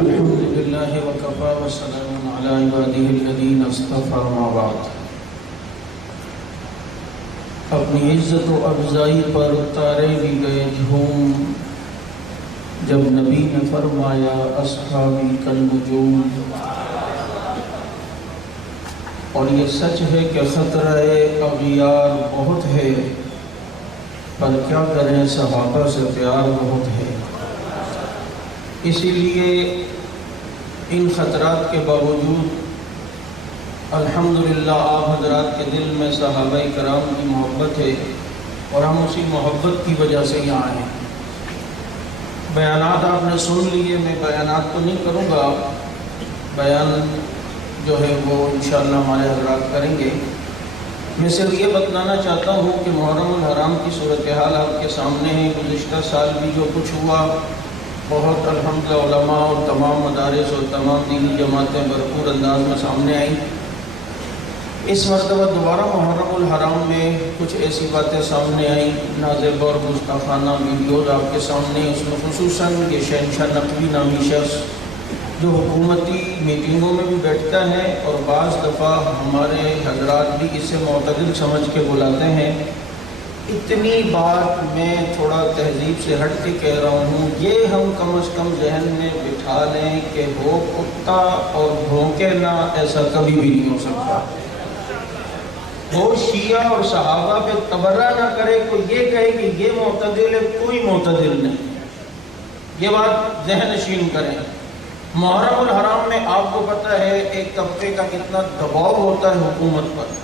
الحمد لله وكفى وسلام على عباده الذين اصطفى ما بعد. اپنی عزت و افضائی پر اتارے بھی گئے جھوم جب نبی نے فرمایا اصحابی کالنجوم. اور یہ سچ ہے کہ خطرہ اغیار بہت ہے، پر کیا کریں صحابہ سے پیار بہت ہے. اسی لیے ان خطرات کے باوجود الحمدللہ آپ حضرات کے دل میں صحابہ کرام کی محبت ہے اور ہم اسی محبت کی وجہ سے یہاں آئے ہیں. بیانات آپ نے سن لیے، میں بیانات تو نہیں کروں گا، بیان جو ہے وہ انشاءاللہ ہمارے حضرات کریں گے. میں صرف یہ بتلانا چاہتا ہوں کہ محرم الحرام کی صورتحال آپ کے سامنے ہے. گزشتہ سال بھی جو کچھ ہوا بہت الحمدللہ علماء اور تمام مدارس اور تمام دینی جماعتیں بھرپور انداز میں سامنے آئیں. اس مرتبہ دوبارہ محرم الحرام میں کچھ ایسی باتیں سامنے آئیں، نازیبہ اور گستاخانہ ویڈیوز آپ کے سامنے. اس میں خصوصاً یہ شہنشاہ نقوی نامی شخص جو حکومتی میٹنگوں میں بھی بیٹھتا ہے اور بعض دفعہ ہمارے حضرات بھی اسے معتدل سمجھ کے بلاتے ہیں. اتنی بات میں تھوڑا تہذیب سے ہٹ کے کہہ رہا ہوں، یہ ہم کم از کم ذہن میں بٹھا لیں کہ وہ کتا اور بھونکے نہ، ایسا کبھی بھی نہیں ہو سکتا. وہ شیعہ اور صحابہ پہ تبرہ نہ کرے، کوئی یہ کہے کہ یہ معتدل ہے، کوئی معتدل نہیں. یہ بات ذہن نشین کریں. محرم الحرام میں آپ کو پتہ ہے ایک طبقے کا کتنا دباؤ ہوتا ہے حکومت پر.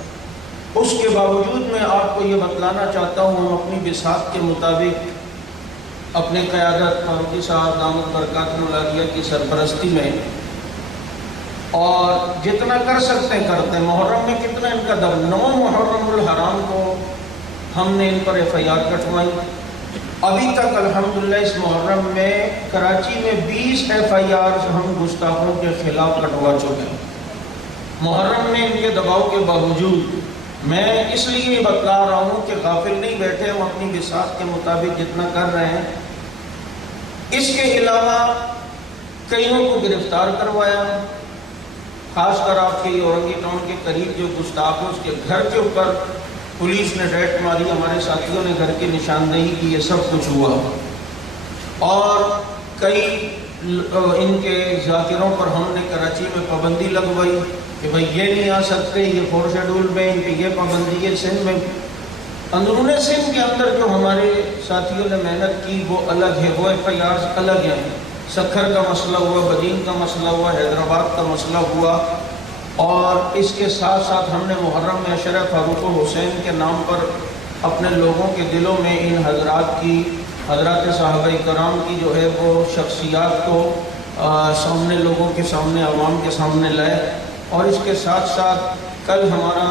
اس کے باوجود میں آپ کو یہ بتلانا چاہتا ہوں، ہم اپنی بساط کے مطابق اپنے قیادت فاروقی صاحب دامت برکاتہ العالیہ کی سرپرستی میں اور جتنا کر سکتے کرتے ہیں. محرم میں کتنا ان کا 9 محرم الحرام کو ہم نے ان پر FIR کٹوائی. ابھی تک الحمدللہ اس محرم میں کراچی میں 20 FIR ہم گستاخوں کے خلاف کٹوا چکے ہیں. محرم میں ان کے دباؤ کے باوجود میں اس لیے یہ بتلا رہا ہوں کہ غافل نہیں بیٹھے، ہم اپنی بساط کے مطابق جتنا کر رہے ہیں. اس کے علاوہ کئیوں کو گرفتار کروایا، خاص کر آپ کے اورنگی ٹاؤن کے قریب جو گستاخ اس کے گھر کے اوپر پولیس نے ریڈ ماری، ہمارے ساتھیوں نے گھر کی نشاندہی کی. یہ سب کچھ ہوا اور کئی ان کے ذاکروں پر ہم نے کراچی میں پابندی لگوائی کہ بھئی یہ نہیں آ سکتے، یہ 4 شیڈول میں ان پہ یہ پابندی ہے. سندھ میں اندرون سندھ کے اندر جو ہمارے ساتھیوں نے محنت کی وہ الگ ہے، وہ FIRs الگ ہیں. سکھر کا مسئلہ ہوا، بدین کا مسئلہ ہوا، حیدرآباد کا مسئلہ ہوا. اور اس کے ساتھ ساتھ ہم نے محرم میں عشرہ فاروق حسین کے نام پر اپنے لوگوں کے دلوں میں ان حضرات کی، حضرات صحابہ کرام کی جو ہے وہ شخصیات کو سامنے، لوگوں کے سامنے، عوام کے سامنے لائے. اور اس کے ساتھ ساتھ کل ہمارا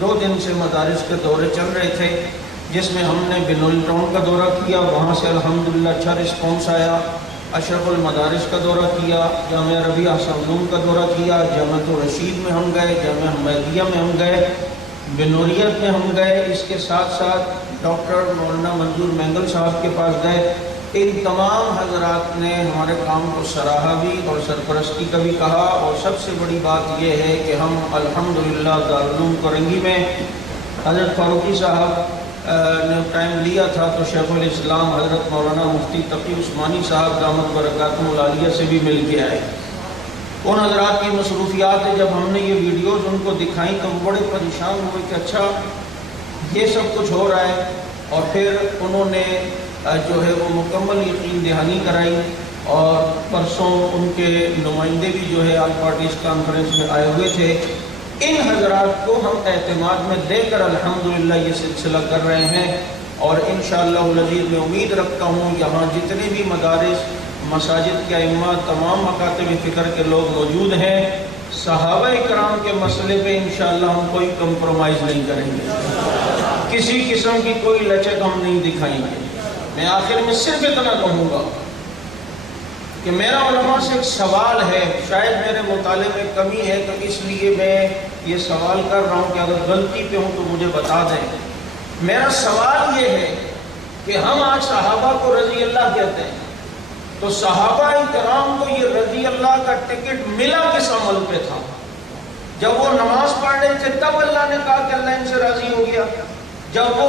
2 دن سے مدارس کے دورے چل رہے تھے، جس میں ہم نے بنول ٹاؤن کا دورہ کیا، وہاں سے الحمدللہ اچھا رسپانس آیا. اشرف المدارس کا دورہ کیا، جامعہ ربیعہ علوم کا دورہ کیا، جامعۃ الرشید میں ہم گئے، جامعہ حمیدیہ میں ہم گئے، بنوریت میں ہم گئے. اس کے ساتھ ساتھ ڈاکٹر مولانا منظور مینگل صاحب کے پاس گئے. ان تمام حضرات نے ہمارے کام کو سراہا بھی اور سرپرستی کا بھی کہا. اور سب سے بڑی بات یہ ہے کہ ہم الحمدللہ دارالعلوم کرنگی میں حضرت فاروقی صاحب نے ٹائم لیا تھا تو شیخ الاسلام حضرت مولانا مفتی تقی عثمانی صاحب دامت برکاتہ العالیہ سے بھی مل کے آئے. ان حضرات کی مصروفیات ہے، جب ہم نے یہ ویڈیوز ان کو دکھائیں تو وہ بڑے پریشان ہوئے کہ اچھا یہ سب کچھ ہو رہا ہے. اور پھر انہوں نے جو ہے وہ مکمل یقین دہانی کرائی. اور پرسوں ان کے نمائندے بھی جو ہے آل پارٹیز کانفرنس میں آئے ہوئے تھے. ان حضرات کو ہم اعتماد میں دے کر الحمدللہ یہ سلسلہ کر رہے ہیں. اور انشاءاللہ العزیز میں امید رکھتا ہوں یہاں جتنے بھی مدارس، مساجد کے ائمہ، تمام مکاتب فکر کے لوگ موجود ہیں، صحابہ کرام کے مسئلے پہ انشاءاللہ ہم کوئی کمپرومائز نہیں کریں گے، کسی قسم کی کوئی لچک ہم نہیں دکھائیں گے. میں آخر میں صرف اتنا کہوں گا کہ میرا علماء سے ایک سوال ہے، شاید میرے مطالعے میں کمی ہے تو اس لیے میں یہ سوال کر رہا ہوں کہ اگر غلطی پہ ہوں تو مجھے بتا دیں. میرا سوال یہ ہے کہ ہم آج صحابہ کو رضی اللہ کہتے ہیں، تو صحابہ کرام کو یہ رضی اللہ کا ٹکٹ ملا کس عمل پہ تھا؟ جب وہ نماز پڑھ رہے تھے تب اللہ نے کہا کہ اللہ ان سے راضی ہو گیا؟ جب وہ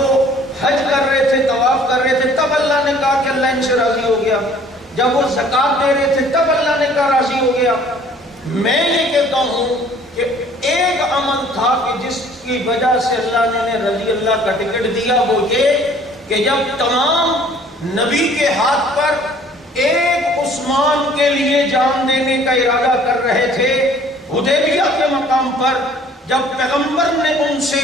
حج کر رہے تھے، طواف کر رہے تھے، تب اللہ نے کہا کہ اللہ ان سے راضی ہو گیا؟ جب وہ زکوٰۃ دے رہے تھے تب اللہ نے کہا راضی ہو گیا؟ میں یہ کہتا ہوں کہ ایک عمل تھا کہ جس کی وجہ سے اللہ نے رضی اللہ کا ٹکٹ دیا، وہ یہ کہ جب تمام نبی کے ہاتھ پر ایک عثمان کے لیے جان دینے کا ارادہ کر رہے تھے، حدیبیہ کے مقام پر جب پیغمبر نے ان سے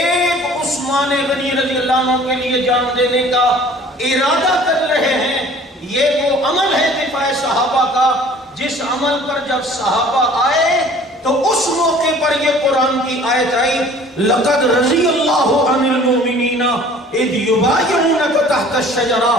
ایک عثمان غنی رضی اللہ عنہ کے لیے جان دینے کا ارادہ کر رہے ہیں، یہ وہ عمل ہے دفاع صحابہ کا، جس عمل پر جب صحابہ آئے تو اس موقع پر یہ قرآن کی آیت آئی، لَقَدْ رَضِيَ اللَّهُ عَنِ الْمُؤْمِنِينَ اِذْ يُبَايِعُونَكَ تَحْتَ الشَّجَرَةِ۔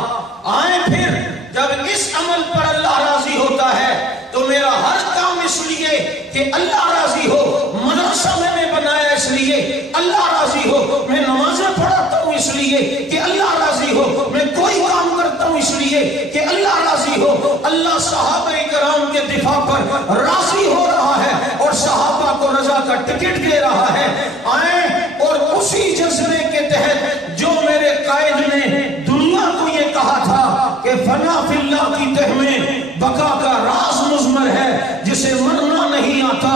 آئیں پھر جب اس عمل پر اللہ راضی ہوتا ہے تو میرا ہر کام اس لیے کہ اللہ راضی ہو، مدرسہ میں نے بنایا اس لیے اللہ راضی ہو، میں نمازیں پڑھاتا ہوں اس لیے کہ اللہ راضی ہو، میں کوئی کام کرتا ہوں اس لیے کہ اللہ راضی ہو۔ اللہ صحابہ کرام کے دفاع پر راضی ہو رہا ہے اور صحابہ کو رضا کا ٹکٹ دے رہا ہے۔ آئیں اور اسی جذبے کے تحت جو میرے قائد نے دنیا کو یہ کہا تھا کہ فنا فی اللہ کی تہ میں بقا کا راز مضمر ہے، جسے مرنا نہیں آتا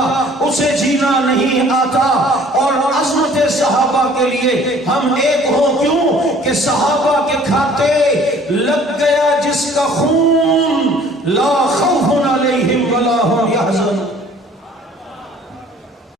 اسے جینا نہیں آتا، اور عظمت صحابہ کے لیے ہم ایک ہوں، کیوں کہ صحابہ کے کھاتے لگ گیا جس کا خون لا خوف علیہم